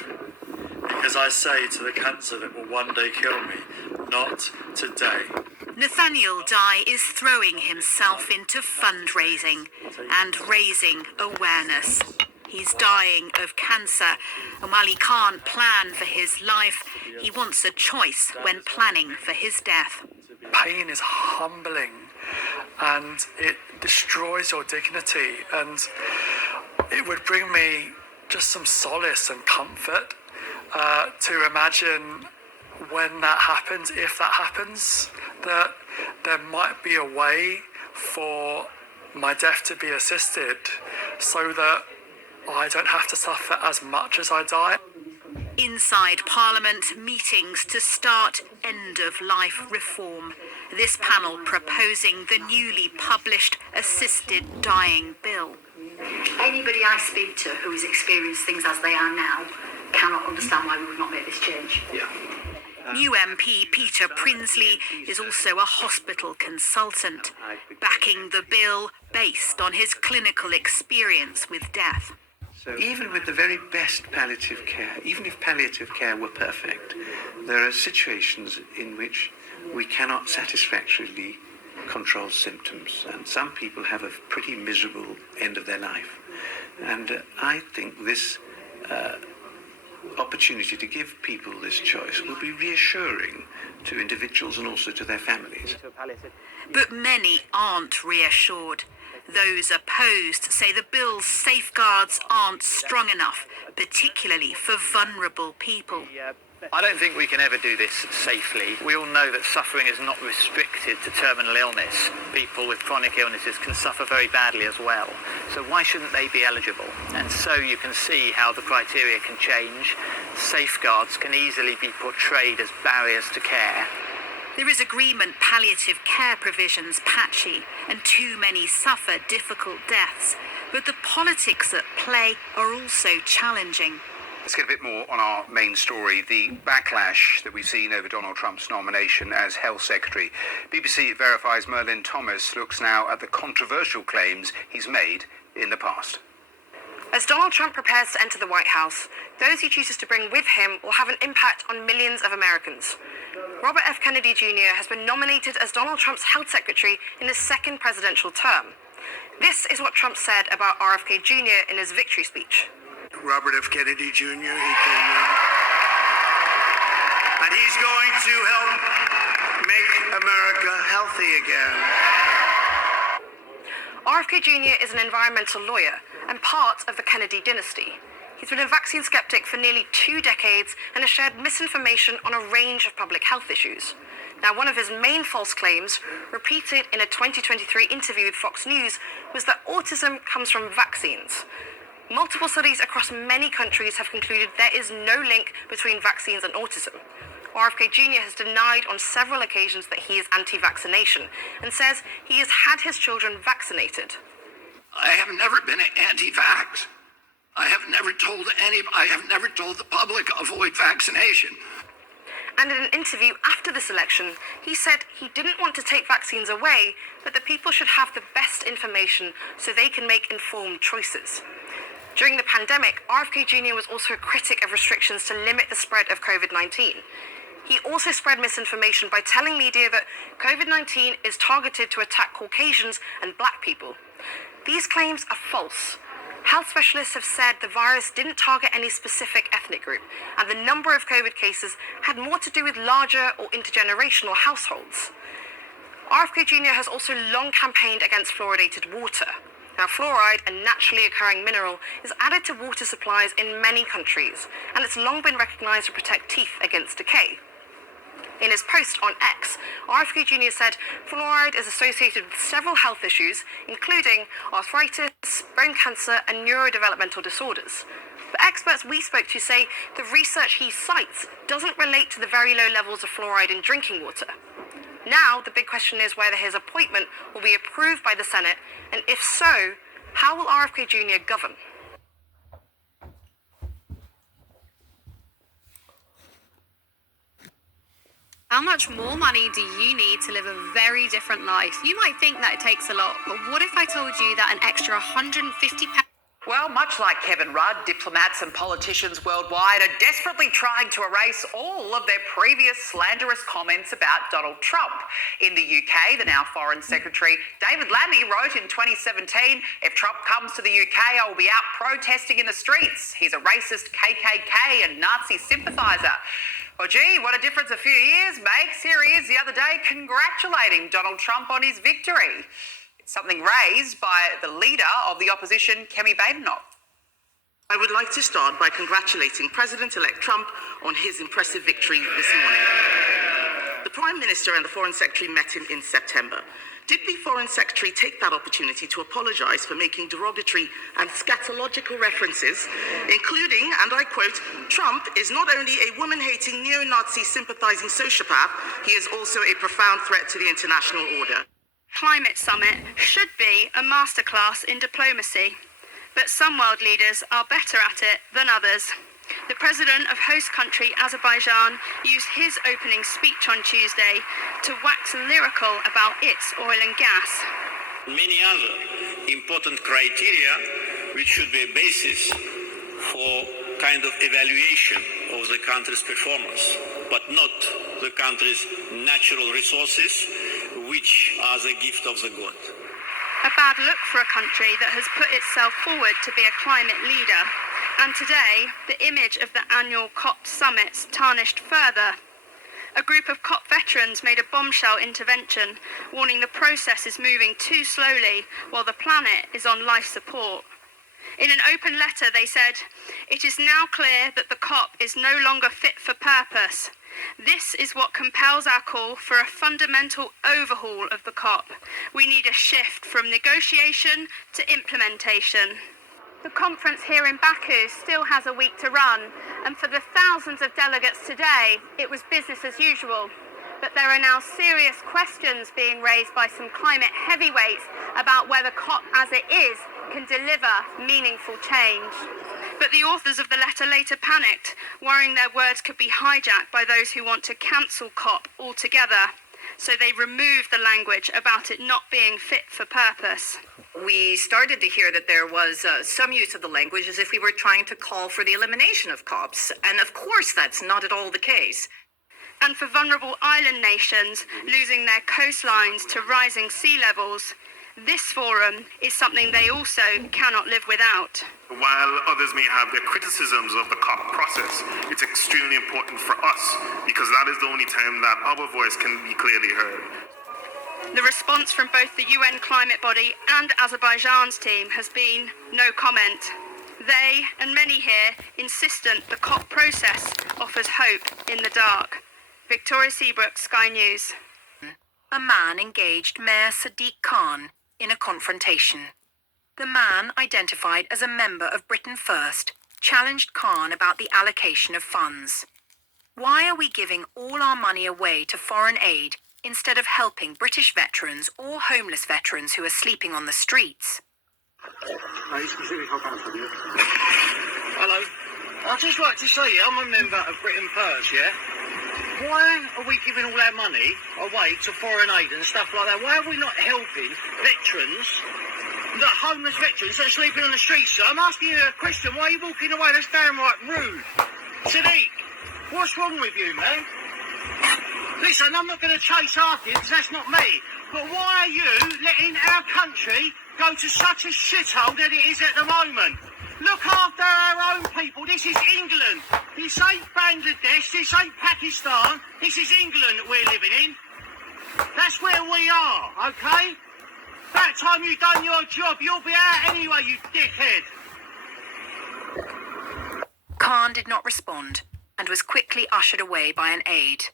life. Because I say to the cancer that will one day kill me, not today. Nathaniel Dye is throwing himself into fundraising and raising awareness. He's dying of cancer, and while he can't plan for his life, he wants a choice when planning for his death. Pain is humbling, and it destroys your dignity, and it would bring me just some solace and comfort to imagine when that happens, if that happens, that there might be a way for my death to be assisted so that I don't have to suffer as much as I die. Inside Parliament, meetings to start end-of-life reform. This panel proposing the newly published Assisted Dying Bill. Anybody I speak to who has experienced things as they are now cannot understand why we would not make this change. New MP Peter Prinsley is also a hospital consultant, backing the bill based on his clinical experience with death. So even with the very best palliative care, even if palliative care were perfect, there are situations in which we cannot satisfactorily control symptoms, and some people have a pretty miserable end of their life. And I think this opportunity to give people this choice will be reassuring to individuals and also to their families. But many aren't reassured. Those opposed say the bill's safeguards aren't strong enough, particularly for vulnerable people. I don't think we can ever do this safely. We all know that suffering is not restricted to terminal illness. People with chronic illnesses can suffer very badly as well. So why shouldn't they be eligible? And so you can see how the criteria can change. Safeguards can easily be portrayed as barriers to care. There is agreement palliative care provisions patchy and too many suffer difficult deaths, but the politics at play are also challenging. Let's get a bit more on our main story, the backlash that we've seen over Donald Trump's nomination as Health Secretary. BBC Verifies Merlin Thomas looks now at the controversial claims he's made in the past. As Donald Trump prepares to enter the White House, those he chooses to bring with him will have an impact on millions of Americans. Robert F. Kennedy Jr. has been nominated as Donald Trump's health secretary in his second presidential term. This is what Trump said about RFK Jr. in his victory speech. Robert F. Kennedy Jr., he came in, and he's going to help make America healthy again. RFK Jr. is an environmental lawyer and part of the Kennedy dynasty. He's been a vaccine skeptic for nearly 2 decades and has shared misinformation on a range of public health issues. Now, one of his main false claims, repeated in a 2023 interview with Fox News, was that autism comes from vaccines. Multiple studies across many countries have concluded there is no link between vaccines and autism. RFK Jr. has denied on several occasions that he is anti-vaccination and says he has had his children vaccinated. I have never been anti-vax. I have never told the public avoid vaccination. And in an interview after this election, he said he didn't want to take vaccines away, but that people should have the best information so they can make informed choices. During the pandemic, RFK Jr. was also a critic of restrictions to limit the spread of COVID-19. He also spread misinformation by telling media that COVID-19 is targeted to attack Caucasians and black people. These claims are false. Health specialists have said the virus didn't target any specific ethnic group, and the number of COVID cases had more to do with larger or intergenerational households. RFK Jr. has also long campaigned against fluoridated water. Now, fluoride, a naturally occurring mineral, is added to water supplies in many countries, and it's long been recognized to protect teeth against decay. In his post on X, RFK Jr. said fluoride is associated with several health issues, including arthritis, bone cancer, and neurodevelopmental disorders. But experts we spoke to say the research he cites doesn't relate to the very low levels of fluoride in drinking water. Now, the big question is whether his appointment will be approved by the Senate, and if so, how will RFK Jr. govern? How much more money do you need to live a very different life? You might think that it takes a lot, but what if I told you that an extra £150... Well, much like Kevin Rudd, diplomats and politicians worldwide are desperately trying to erase all of their previous slanderous comments about Donald Trump. In the UK, the now Foreign Secretary David Lammy wrote in 2017, "If Trump comes to the UK, I will be out protesting in the streets. He's a racist KKK and Nazi sympathiser." Well, gee, what a difference a few years makes. Here he is the other day congratulating Donald Trump on his victory. Something raised by the leader of the opposition, Kemi Badenoch. I would like to start by congratulating President-elect Trump on his impressive victory this morning. The Prime Minister and the Foreign Secretary met him in September. Did the Foreign Secretary take that opportunity to apologise for making derogatory and scatological references, including, and I quote, "Trump is not only a woman-hating neo-Nazi sympathising sociopath, he is also a profound threat to the international order." Climate summit should be a masterclass in diplomacy, but some world leaders are better at it than others. The president of host country Azerbaijan used his opening speech on Tuesday to wax lyrical about its oil and gas. Many other important criteria which should be a basis for kind of evaluation of the country's performance, but not the country's natural resources, which are the gift of the God. A bad look for a country that has put itself forward to be a climate leader. And today, the image of the annual COP summits tarnished further. A group of COP veterans made a bombshell intervention, warning the process is moving too slowly while the planet is on life support. In an open letter, they said, "It is now clear that the COP is no longer fit for purpose. This is what compels our call for a fundamental overhaul of the COP. We need a shift from negotiation to implementation." The conference here in Baku still has a week to run, and for the thousands of delegates today, it was business as usual. But there are now serious questions being raised by some climate heavyweights about whether COP as it is can deliver meaningful change. But the authors of the letter later panicked, worrying their words could be hijacked by those who want to cancel COP altogether. So they removed the language about it not being fit for purpose. We started to hear that there was some use of the language as if we were trying to call for the elimination of COPs. And of course, that's not at all the case. And for vulnerable island nations losing their coastlines to rising sea levels, this forum is something they also cannot live without. While others may have their criticisms of the COP process, it's extremely important for us because that is the only time that our voice can be clearly heard. The response from both the UN climate body and Azerbaijan's team has been no comment. They, and many here, insistent the COP process offers hope in the dark. Victoria Seabrook, Sky News. A man engaged Mayor Sadiq Khan in a confrontation. The man, identified as a member of Britain First, challenged Khan about the allocation of funds. Why are we giving all our money away to foreign aid instead of helping British veterans or homeless veterans who are sleeping on the streets? Hello. I'd just like to say, I'm a member of Britain First, yeah? Why are we giving all our money away to foreign aid and stuff like that? Why are we not helping veterans, the homeless veterans that are sleeping on the streets? So I'm asking you a question. Why are you walking away? That's downright rude. Sadiq, what's wrong with you, man? Listen, I'm not going to chase after you because that's not me. But why are you letting our country go to such a shithole that it is at the moment? Look after our own people. This is England. This ain't Bangladesh. This ain't Pakistan. This is England that we're living in. That's where we are, okay? That time you've done your job, you'll be out anyway, you dickhead. Khan did not respond and was quickly ushered away by an aide.